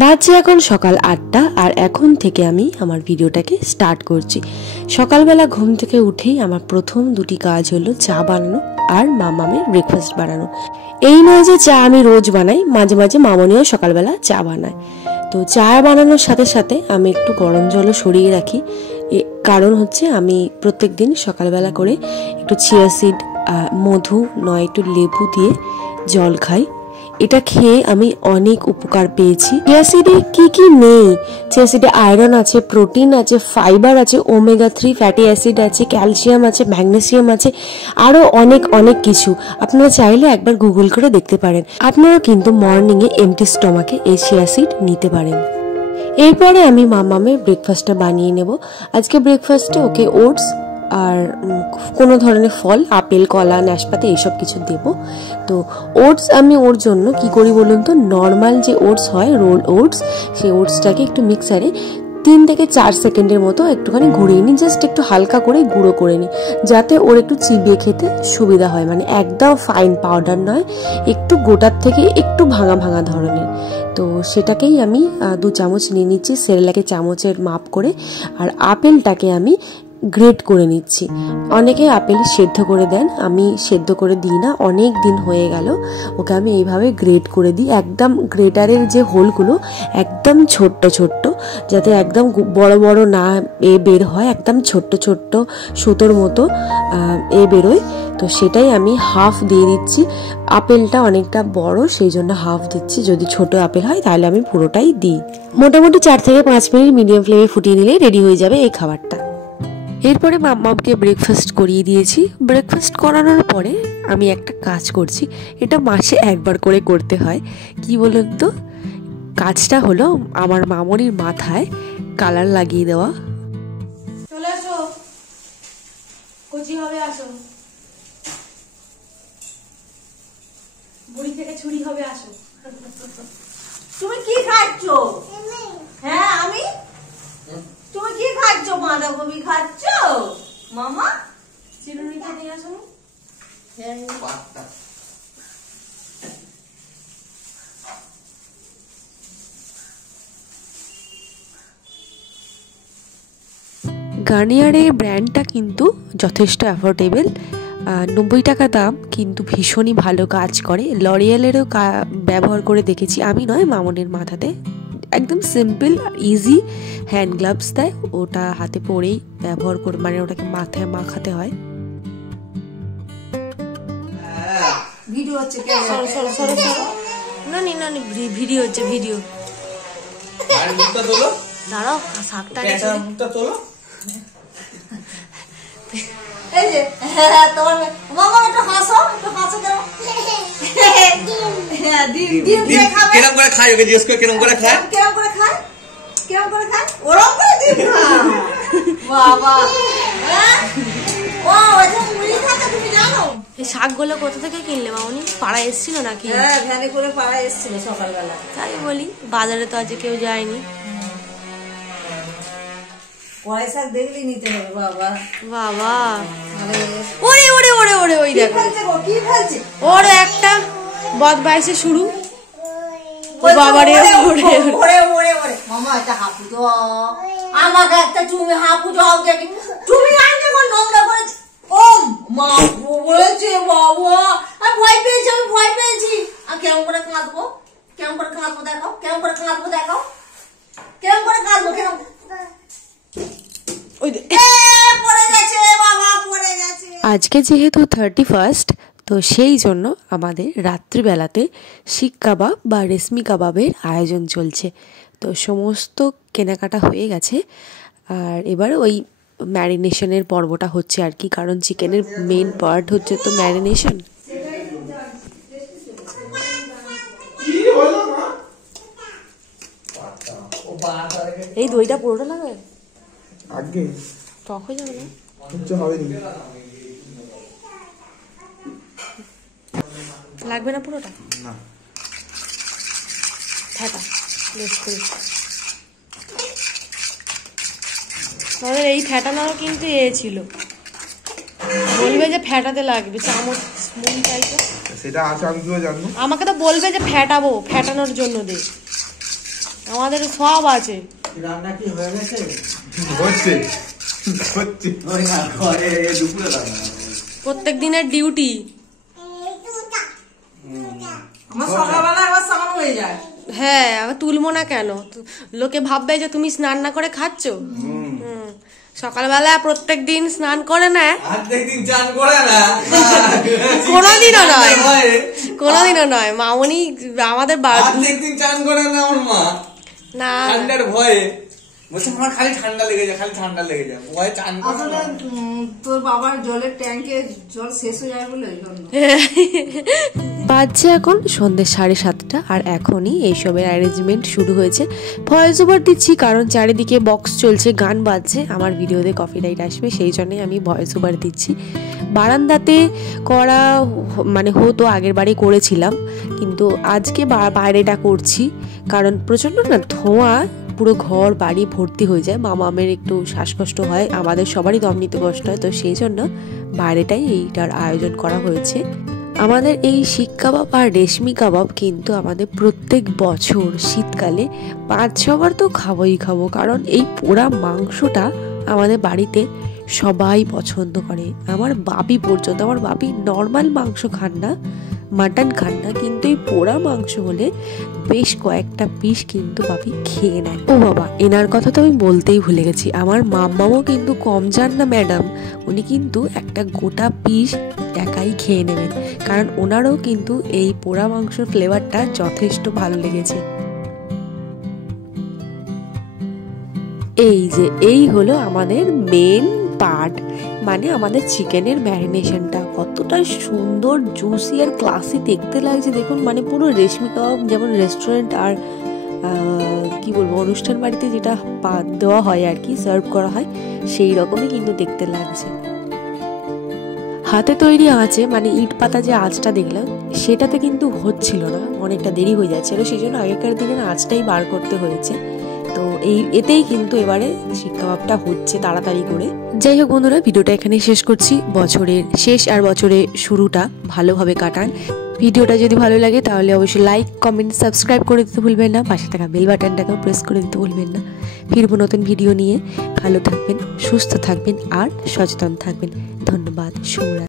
বাজে এখন সকাল ৮টা আর এখন থেকে আমি আমার ভিডিওটাকে স্টার্ট করছি। সকালবেলা ঘুম থেকে উঠেই আমার প্রথম দুটি কাজ হলো চা বানানো আর মামামের ব্রেকফাস্ট বানানো। এই নয় যে চা আমি রোজ বানাই, মাঝে মাঝে মামনিও সকালবেলা চা বানায়। তো চা বানানোর সাথে সাথে আমি একটু গরম জলও সরিয়ে রাখি, কারণ হচ্ছে আমি প্রত্যেক দিন সকালবেলা করে একটু চিয়া সিড, মধু নয় একটু লেবু দিয়ে জল খাই। এটা খেয়ে আমি অনেক উপকার পেয়েছি। চিয়া সিডে কি কি নেই? চিয়া সিডে আয়রন আছে, প্রোটিন আছে, ফাইবার আছে, ওমেগা 3 ফ্যাটি অ্যাসিড আছে, ক্যালসিয়াম আছে, ম্যাগনেসিয়াম আছে, আরো অনেক অনেক কিছু। আপনারা চাইলে একবার গুগল করে দেখতে পারেন। আপনারা কিন্তু মর্নিং এ এমটি স্টমাকে এই চিয়া সিড নিতে পারেন। এরপরে আমি মামামের ব্রেকফাস্টটা বানিয়ে নেব। আজকে ব্রেকফাস্টে ওকে ওটস আর কোনো ধরনের ফল, আপেল, কলা, নাশপাতি এইসব কিছু দেব। তো ওটস আমি ওর জন্য কি করি বলুন তো, নর্মাল যে ওটস হয়, রোল ওটস, সেই ওটসটাকে একটু মিক্সারে 3 থেকে 4 সেকেন্ডের মতো একটুখানি ঘুরিয়ে নিই, জাস্ট একটু হালকা করে গুঁড়ো করে নিই, যাতে ওর একটু চিবিয়ে খেতে সুবিধা হয়। মানে একদম ফাইন পাউডার নয়, একটু গোটার থেকে একটু ভাঙা ভাঙা ধরনের। তো সেটাকেই আমি 2 চামচ নিয়ে নিচ্ছি সেরেলাকের চামচের মাপ করে। আর আপেলটাকে আমি গ্রেট করে নিচ্ছি। অনেকে আপেল সেদ্ধ করে দেন, আমি সেদ্ধ করে দিই না, অনেক দিন হয়ে গেল। ওকে আমি এইভাবে গ্রেট করে দিই। একদম গ্রেটারের যে হোলগুলো একদম ছোট্ট ছোট্ট, যাতে একদম বড় বড় না বের হয়, একদম ছোট্ট ছোট্ট সুতোর মতো বেরোয়। তো সেটাই আমি হাফ দিয়ে দিচ্ছি। আপেলটা অনেকটা বড়, সেই জন্য হাফ দিচ্ছি। যদি ছোট আপেল হয় তাহলে আমি পুরোটাই দিই। মোটামুটি 4 থেকে 5 মিনিট মিডিয়াম ফ্লেমে ফুটিয়ে নিলে রেডি হয়ে যাবে এই খাবারটা। এরপরে মাম্মামকে ব্রেকফাস্ট করিয়ে দিয়েছি। ব্রেকফাস্ট করানোর পরে আমি একটা কাজ করছি, এটা মাসে একবার করে করতে হয়। কি বলুন তো, কাজটা হলো আমার মামনির মাথায় কালার লাগিয়ে দেওয়া। চলে আসো, কচি হবে, আসো। বুড়ি থেকে ছুরি হবে, আসো। তুমি কি খাচ্ছ? হ্যাঁ আমি। তুমি কি খাচ্ছ? বাঁধাকপি খাচ্ছ? মামা চিরুনিটা নিয়ে আসো। গার্নিয়ারের ব্র্যান্ডটা কিন্তু যথেষ্ট অ্যাফোর্ডেবল, 90 টাকা দাম, কিন্তু ভীষণই ভালো কাজ করে। লরিয়ালেরও ব্যবহার করে দেখেছি আমি, নয় মামনির মাথাতে একদম সিম্পল ইজি হ্যান্ড গ্লাভস দেয়, ওটা হাতে পরেই ব্যবহার করে, মানে ওটাকে মাথায় মাখাতে হয়। ভিডিও হচ্ছে, সরো সরো সরো সরো, না না ভিডিও হচ্ছে, ভিডিও। দাঁড়াও, শাকটা তোলো। এই যে তোমার মামা একটু হাসো, একটু হাসো দাও। কেরম করে খায় ওকে জিজ্ঞেস করে, কেরম করে খায়, কেরম করে খায়, কেরম করে খায়, ওরম করে দিন না বাবা। ও এটা মুড়ি থাকে, তুমি জানো? এই শাকগুলো কোথা থেকে কিনলে মামনি? পাড়ায় এসেছিল নাকি? হ্যাঁ, ভ্যানে করে পাড়ায় এসেছিল সকালবেলা। তাই বলি, বাজারে তো আজকে কেউ যায়নি। কড়াই শাক দেখলি নিতে হবে বাবা। বাবা ওরে ওরে ওরে ওরে, ওই দেখো কি ফেলছে ওর একটা বদমাইশি শুরু। বাবারে ওরে ওরে ওরে ওরে, মামা একটা হাঁপু দাও আমাকে, একটা তুমি হাঁপু দাও দেখি। তুমি আনতে কোন নোংরা করেছি? ও মা বলেছে বাবা, আমি ভয় পেয়েছি, আমি ভয় পেয়েছি। আমি কেমন করে কাঁদবো, কেমন করে কাঁদবো দেখো, কেমন করে কাঁদবো দেখো, কেমন করে কাঁদবো, কেমন আজকে যেহেতু 31st, তো সেই জন্য আমাদের রাত্রিবেলাতে শিক কাবাব বা রেশমি কাবাবের আয়োজন চলছে। তো সমস্ত কেনাকাটা হয়ে গেছে, আর এবার ওই ম্যারিনেশনের পর্বটা হচ্ছে আর কি, কারণ চিকেনের মেন পার্ট হচ্ছে তো ম্যারিনেশন। এই দইটা পুরোটা লাগবে, আগে টক হয়ে যাবে না? লাগবে না পুরোটা? না, ফাটা বেশ করে। আমাদের এই ফ্যাটানোর কিন্তু ছিল, বলবে যে ফ্যাটাতে লাগবে চামচ স্পুন টাইপের, সেটা আছে আমি কিভাবে জানবো? আমাকে তো বলবে যে ফ্যাটাবো, ফ্যাটানোর জন্য দে। আমাদের সব আছে। রান্না কি হয়ে গেছে? প্রত্যেক দিনের ডিউটি। আমার সকালবেলা আবার স্নান হয়ে যায়। হ্যাঁ, আবার তুলবো না কেন? লোকে ভাববে যে তুমি স্নান না করে খাচ্ছ। সকালবেলা প্রত্যেক দিন স্নান করে না, কোনোদিনও নয়, কোনোদিনও নয়। মামনি আমাদের চান করে না আমার মা, না ঠান্ডার ভয়ে বলছে আমার খালি ঠান্ডা লেগে যায়, খালি ঠান্ডা লেগে যায়, ভয়ে চান করে আসলে তোর বাবার জলের ট্যাঙ্কে জল শেষ হয়ে যায় বলে ওই জন্য। বাজছে এখন সন্ধ্যে 7:30 আর এখনই এইসবের অ্যারেঞ্জমেন্ট শুরু হয়েছে। ভয়েস ওভার দিচ্ছি কারণ চারিদিকে বক্স চলছে, গান বাজছে, আমার ভিডিওতে কপিরাইট আসবে, সেই জন্যই আমি ভয়েস ওভার দিচ্ছি। বারান্দাতে করা মানে হতো, আগের বারে করেছিলাম, কিন্তু আজকে বাইরেটা করছি কারণ প্রচণ্ড না ধোঁয়া, পুরো ঘর বাড়ি ভর্তি হয়ে যায়। মামামের একটু শ্বাসকষ্ট হয়, আমাদের সবারই দম নিতে কষ্ট হয়, তো সেই জন্য বাইরেটাই এইটার আয়োজন করা হয়েছে। আমাদের এই শিক কাবাব আর রেশমি কাবাব কিন্তু আমাদের প্রত্যেক বছর শীতকালে 5-6 বার তো খাবোই খাবো, কারণ এই পোড়া মাংসটা আমাদের বাড়িতে সবাই পছন্দ করে। আমার বাপি পর্যন্ত, আমার বাপি নর্মাল মাংস খান না, মাটন খান না, কিন্তু এই পোড়া মাংস হলে বেশ কয়েকটা পিস কিন্তু বাপি খেয়ে নেয়। ও বাবা, এনার কথা তো আমি বলতেই ভুলে গেছি, আমার মাম্মাও কিন্তু কম যান না ম্যাডাম, উনি কিন্তু একটা গোটা পিস একাই খেয়ে নেবেন, কারণ ওনারও কিন্তু এই পোড়া মাংসের ফ্লেভারটা যথেষ্ট ভালো লেগেছে। এই যে এই হলো আমাদের মেন পার্ট, মানে আমাদের চিকেনের ম্যারিনেশনটা কতটা সুন্দর, জুসি আর ক্লাসি দেখতে লাগছে দেখুন। মানে পুরো রেশমি কাবাব যেমন রেস্টুরেন্ট আর কি বলবো অনুষ্ঠান বাড়িতে যেটা দেওয়া হয় আর কি, সার্ভ করা হয়, সেই রকমই কিন্তু দেখতে লাগছে। হাতে তৈরি আঁচে, মানে ইট পাতা যে আঁচটা দেখলাম সেটাতে কিন্তু হচ্ছিল না, অনেকটা দেরি হয়ে যাচ্ছিল, সেই জন্য আগেকার দিনের আঁচটাই বার করতে হয়েছে। তো এতেই কিন্তু এবারে শিক কাবাবটা হচ্ছে তাড়াতাড়ি করে। যাই হোক বন্ধুরা, ভিডিওটা এখানেই শেষ করছি। বছরের শেষ আর বছরের শুরুটা ভালোভাবে কাটান। ভিডিওটা যদি ভালো লাগে তাহলে অবশ্যই লাইক, কমেন্ট, সাবস্ক্রাইব করে দিতে ভুলবেন না, পাশে থাকা বেল বাটনটাকেও প্রেস করে দিতে ভুলবেন না। ফিরবো নতুন ভিডিও নিয়ে। ভালো থাকবেন, সুস্থ থাকবেন আর সচেতন থাকবেন। ধন্যবাদ। শুভরাত্রি।